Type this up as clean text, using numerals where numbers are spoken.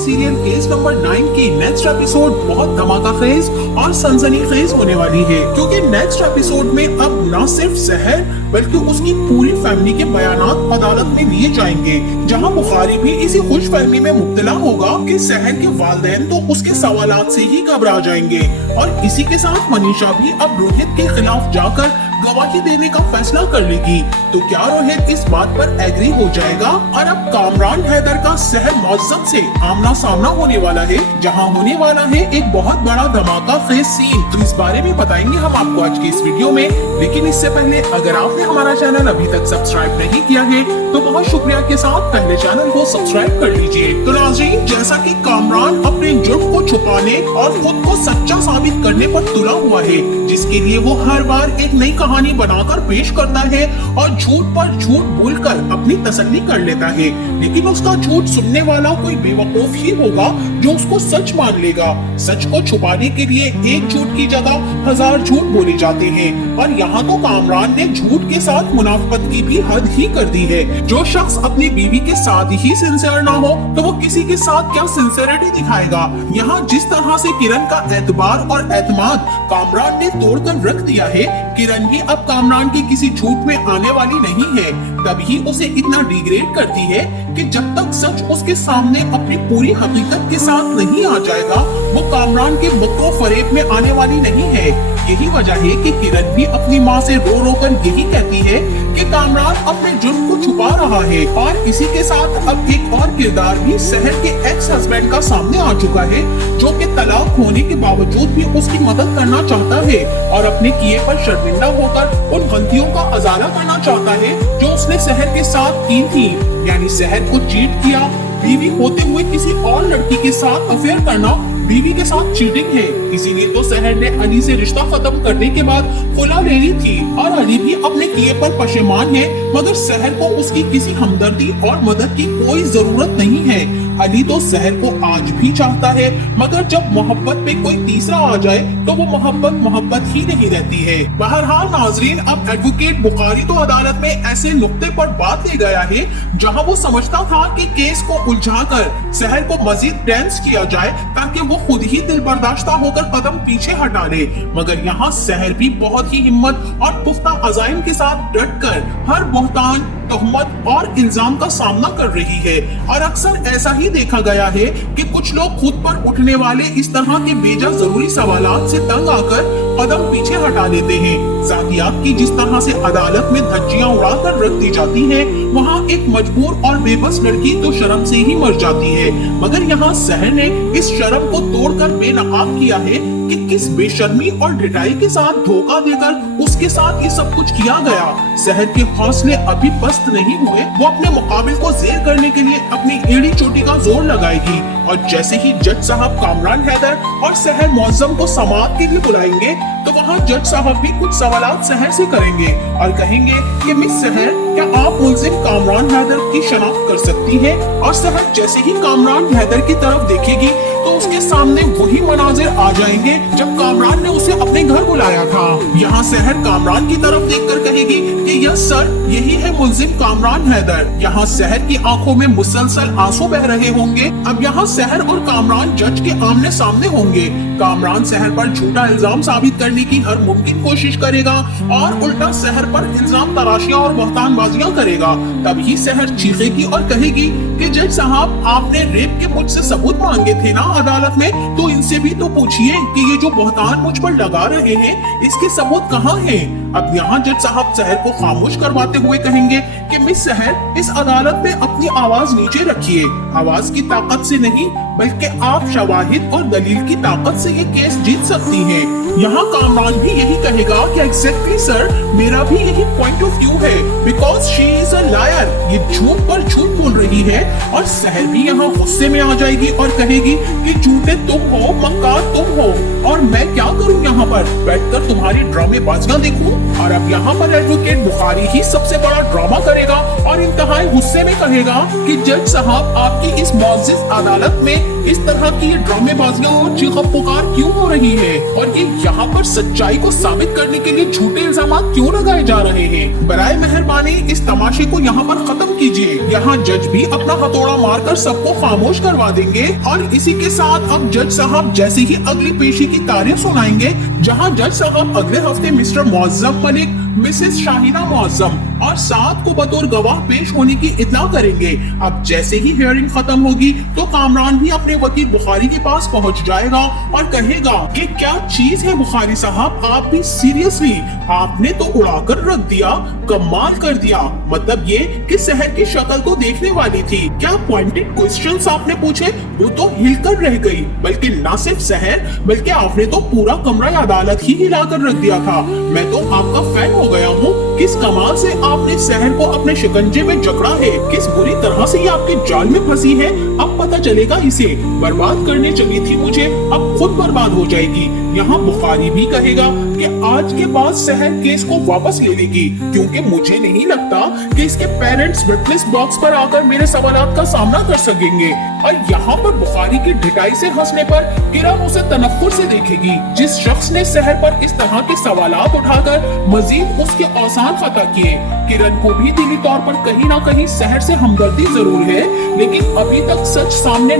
Serial case number 9 की next episode बहुत धमाका खेज और सनसनीखेज होने वाली है, क्योंकि नेक्स्ट एपिसोड में अब न सिर्फ सहर बल्कि उसकी पूरी फैमिली के बयानात अदालत में लिए जाएंगे, जहां बुखारी भी इसी खुशफहमी में मुब्तला होगा कि सहर के वालिदैन तो उसके सवालात से ही घबरा जाएंगे और इसी के साथ मनीषा भी अब रोहित के खिलाफ जाकर गवाही देने का फैसला कर लेगी। तो क्या रोहित इस बात पर एग्री हो जाएगा और अब कामरान हैदर का सहर मुअज्जम से आमना सामना होने वाला है, जहां होने वाला है एक बहुत बड़ा धमाका खेज सीन। तो इस बारे में बताएंगे हम आपको आज की इस वीडियो में, लेकिन इससे पहले अगर आपने हमारा चैनल अभी तक सब्सक्राइब नहीं किया है तो बहुत शुक्रिया के साथ पहले चैनल को सब्सक्राइब कर लीजिए। तो नाज़रीन, जैसा कि कामरान अपने जुर्म को छुपाने और खुद को सच्चा साबित करने पर तुला हुआ है, जिसके लिए वो हर बार एक नई कहानी बनाकर पेश करता है और झूठ पर झूठ बोलकर अपनी तसल्ली कर लेता है, लेकिन उसका झूठ सुनने वाला कोई बेवकूफ ही होगा जो उसको सच मान लेगा। सच को छुपाने के लिए एक झूठ की जगह 1000 झूठ बोले जाते हैं और यहाँ तो कामरान ने झूठ के साथ मुनाफिकत की भी हद ही कर दी है। जो शख्स अपनी बीवी के साथ ही सिंसियर ना हो तो वो किसी के साथ क्या सिंसियरिटी दिखाएगा। यहाँ जिस तरह से किरण का एतबार और एतमाद कामरान ने तोड़कर रख दिया है, किरण भी अब कामरान की किसी झूठ में आने वाली नहीं है, तभी उसे इतना डिग्रेड करती है कि जब तक सच उसके सामने अपनी पूरी हकीकत के साथ नहीं आ जाएगा वो कामरान के मकरो फरेब में आने वाली नहीं है। यही वजह है कि किरण भी अपनी माँ से रो रो कर यही कहती है कि कामरान अपने जुर्म को छुपा रहा है। और इसी के साथ अब एक और किरदार भी सहर के एक्स हस्बैंड का सामने आ चुका है, जो कि तलाक होने के बावजूद भी उसकी मदद करना चाहता है और अपने किए पर शर्मिंदा होकर उन गलतियों का अजाला करना चाहता है जो उसने सहर के साथ की थी, यानी सहर को चीट किया, बीवी होते हुए किसी और लड़की के साथ अफेयर करना बीवी के साथ चीटिंग है। इसीलिए तो सहर ने अली से रिश्ता खत्म करने के बाद खुला ले ली थी और अली भी अपने किए पर पशेमान है, मगर सहर को उसकी किसी हमदर्दी और मदद की कोई जरूरत नहीं है। अली तो सहर को आज भी चाहता है, मगर जब मोहब्बत में कोई तीसरा आ जाए तो वो मोहब्बत ही नहीं रहती है। बहरहाल नाजरीन, अब एडवोकेट बुखारी तो अदालत में ऐसे नुक्ते पर बात ले गया है जहां वो समझता था कि केस को उलझाकर सहर को मजीद टेंस किया जाए ताकि वो खुद ही दिल बर्दाश्ता होकर कदम पीछे हटा ले, मगर यहाँ सहर भी बहुत ही हिम्मत और पुख्ता अज़ाइम के साथ डटकर हर बुहतान, तोहमत और इल्जाम का सामना कर रही है। और अक्सर ऐसा ही देखा गया है कि कुछ लोग खुद पर उठने वाले इस तरह के बेजा जरूरी सवालात से तंग आकर कदम पीछे हटा लेते हैं। जातियात की जिस तरह से अदालत में धज्जियां उड़ाकर रख दी जाती हैं, वहाँ एक मजबूर और बेबस लड़की तो शर्म से ही मर जाती है, मगर यहाँ सहर ने इस शर्म को तोड़कर बेनकाब किया है कि किस बेशर्मी और ढिठाई के साथ धोखा देकर उसके साथ ये सब कुछ किया गया। सहर के हौसले अभी पस्त नहीं हुए, वो अपने मुकाबिल को ज़ेर करने के लिए अपनी एड़ी चोटी का जोर लगाएगी और जैसे ही जज साहब कामरान हैदर और सहर मुअज्जम को समाअत के लिए बुलाएंगे तो वहाँ जज साहब भी कुछ सवालात सहर से करेंगे और कहेंगे कि मिस सहर, क्या आप मुल्जिम कामरान हैदर की शनाख्त कर सकती हैं? और सहर जैसे ही कामरान हैदर की तरफ देखेगी तो उसके सामने वही मनाजिर आ जाएंगे जब कामरान ने उसे अपने घर बुलाया था। यहाँ सहर कामरान की तरफ देखकर कहेगी कि यस सर, यही है मुल्जिम कामरान हैदर। यहाँ सहर की आंखों में मुसलसल आंसू बह रहे होंगे। अब यहाँ सहर और कामरान जज के आमने सामने होंगे। कामरान सहर पर झूठा इल्जाम साबित करने की हर मुमकिन कोशिश करेगा और उल्टा सहर पर इल्जाम तराशियां और बहतानबाजियां करेगा। तभी सहर चीखेगी और कहेगी कि जज साहब, आपने रेप के मुझसे सबूत मांगे थे ना अदालत में, तो इनसे भी तो पूछिए कि ये जो बहतान मुझ पर लगा रहे हैं इसके सबूत कहाँ हैं? अब यहाँ जज साहब सहर को खामोश करवाते हुए कहेंगे कि मिस सहर, इस अदालत में अपनी आवाज नीचे रखिए। आवाज की ताकत से नहीं बल्कि आप शवाहिद और दलील की ताकत से ये केस जीत सकती हैं। यहाँ कामरान भी यही कहेगा कि एग्जैक्टली सर, मेरा भी यही पॉइंट ऑफ व्यू है, because she is a liar. ये झूठ पर झूठ बोल रही है। और सहर भी यहाँ गुस्से में आ जाएगी और कहेगी कि झूठे तुम हो, मक्कार तुम हो, और मैं क्या करूँ यहाँ पर बैठकर तुम्हारी ड्रामेबाजियां देखूं? और अब यहाँ पर एडवोकेट बुखारी ही सबसे बड़ा ड्रामा करेगा और इंतहाई गुस्से में कहेगा कि जज साहब, आपकी इस मुअज़्ज़िज़ अदालत में इस तरह की ड्रामेबाजियां और चीख पुकार क्यों हो रही है? और ये यहाँ पर सच्चाई को साबित करने के लिए ये झूठे इल्जाम क्यों लगाए जा रहे हैं? बराए मेहरबानी इस तमाशे को यहाँ पर खत्म कीजिए। यहाँ जज भी अपना हथौड़ा मारकर सबको खामोश करवा देंगे और इसी के साथ अब जज साहब जैसे ही अगली पेशी की तारीख सुनाएंगे, जहाँ जज साहब अगले हफ्ते मिस्टर मुअज्जम मलिक, मिसेस शाहिना मुअज्जम और साथ को बतौर गवाह पेश होने की इत्तला करेंगे। अब जैसे ही हियरिंग खत्म होगी तो कामरान भी अपने वकील बुखारी के पास पहुंच जाएगा और कहेगा कि क्या चीज है बुखारी साहब, आप भी सीरियसली आपने तो उड़ाकर रख दिया, कमाल कर दिया। मतलब ये कि शहर की शक्ल तो देखने वाली थी, क्या पॉइंटेड क्वेश्चंस आपने पूछे वो तो हिलकर रह गई। बल्कि ना सिर्फ शहर बल्कि आपने तो पूरा कमरा अदालत ही हिलाकर रख दिया था। मैं तो आपका फैन हो गया हूँ। किस कमाल से आपने शहर को अपने शिकंजे में जकड़ा है, किस बुरी तरह से ये आपके जाल में फंसी है। अब पता चलेगा इसे। बर्बाद करने चली थी मुझे, अब खुद बर्बाद हो जाएगी। यहाँ बुखारी भी कहेगा कि आज के बाद शहर केस को वापस ले लेगी, क्योंकि मुझे नहीं लगता कि इसके पेरेंट्स विटनेस बॉक्स पर आकर मेरे सवालात का सामना कर सकेंगे। और यहाँ पर बुखारी की ढिठाई से हंसने पर किरण उसे तनफ्फुर से देखेगी। जिस शख्स ने शहर पर इस तरह के सवालात उठाकर मजीद उसके औसान फतह किए। किरण को भी दिली तौर पर कहीं ना कहीं शहर से हमदर्दी जरूर है, लेकिन अभी तक सच सामने